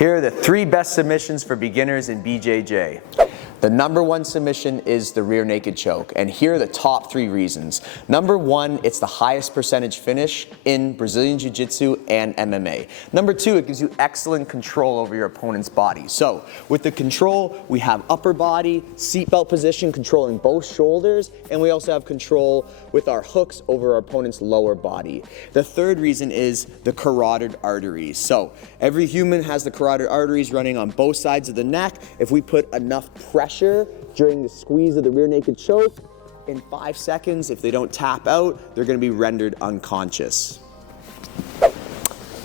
Here are the 3 best submissions for beginners in BJJ. The number 1 submission is the rear naked choke, and here are the top 3 reasons. Number 1, it's the highest percentage finish in Brazilian Jiu-Jitsu and MMA. Number 2, it gives you excellent control over your opponent's body. So with the control, we have upper body, seatbelt position, controlling both shoulders, and we also have control with our hooks over our opponent's lower body. The third reason is the carotid arteries. So every human has the carotid arteries running on both sides of the neck. If we put enough pressure during the squeeze of the rear naked choke, in 5 seconds, if they don't tap out, they're going to be rendered unconscious.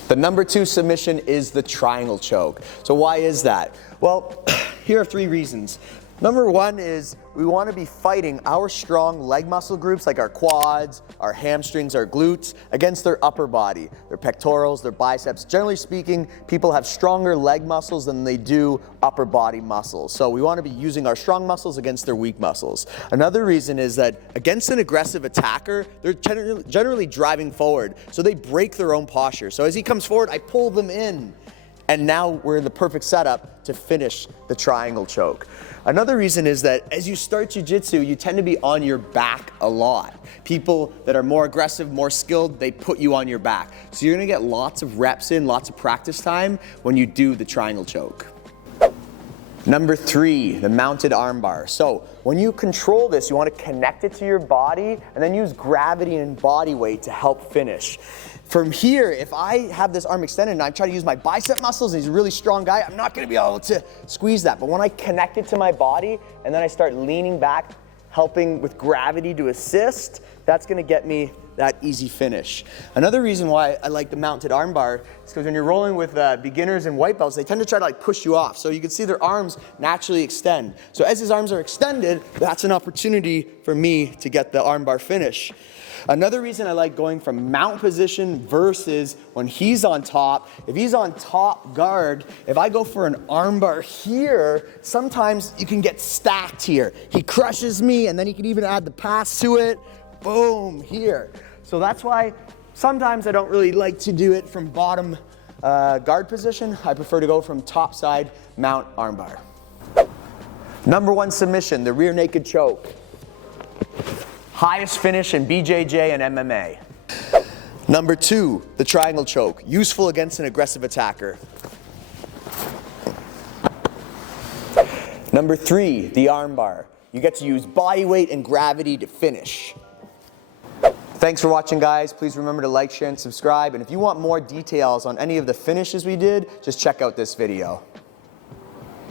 The number 2 submission is the triangle choke. So why is that? Well, here are 3 reasons. Number 1 is we want to be fighting our strong leg muscle groups like our quads, our hamstrings, our glutes against their upper body, their pectorals, their biceps. Generally speaking, people have stronger leg muscles than they do upper body muscles. So we want to be using our strong muscles against their weak muscles. Another reason is that against an aggressive attacker, they're generally driving forward. So they break their own posture. So as he comes forward, I pull them in. And now we're in the perfect setup to finish the triangle choke. Another reason is that as you start jiu-jitsu, you tend to be on your back a lot. People that are more aggressive, more skilled, they put you on your back. So you're gonna get lots of reps in, lots of practice time when you do the triangle choke. Number 3, the mounted armbar. So when you control this, you want to connect it to your body and then use gravity and body weight to help finish. From here, if I have this arm extended and I try to use my bicep muscles and he's a really strong guy, I'm not going to be able to squeeze that. But when I connect it to my body and then I start leaning back, helping with gravity to assist, that's going to get me that easy finish. Another reason why I like the mounted armbar is because when you're rolling with beginners and white belts, they tend to try to push you off. So you can see their arms naturally extend. So as his arms are extended, that's an opportunity for me to get the armbar finish. Another reason I like going from mount position versus when he's on top, if he's on top guard, if I go for an armbar here, sometimes you can get stacked here. He crushes me and then he can even add the pass to it. Boom, here. So that's why sometimes I don't really like to do it from bottom guard position. I prefer to go from top side mount armbar. Number 1 submission, the rear naked choke. Highest finish in BJJ and MMA. Number 2, the triangle choke, useful against an aggressive attacker. Number 3, the armbar. You get to use body weight and gravity to finish. Thanks for watching, guys. Please remember to like, share, and subscribe. And if you want more details on any of the finishes we did, just check out this video.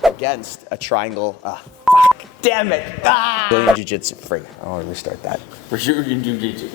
Against a triangle. Fuck, damn it. Brazilian Jiu-Jitsu. I'll restart that. Brazilian Jiu-Jitsu.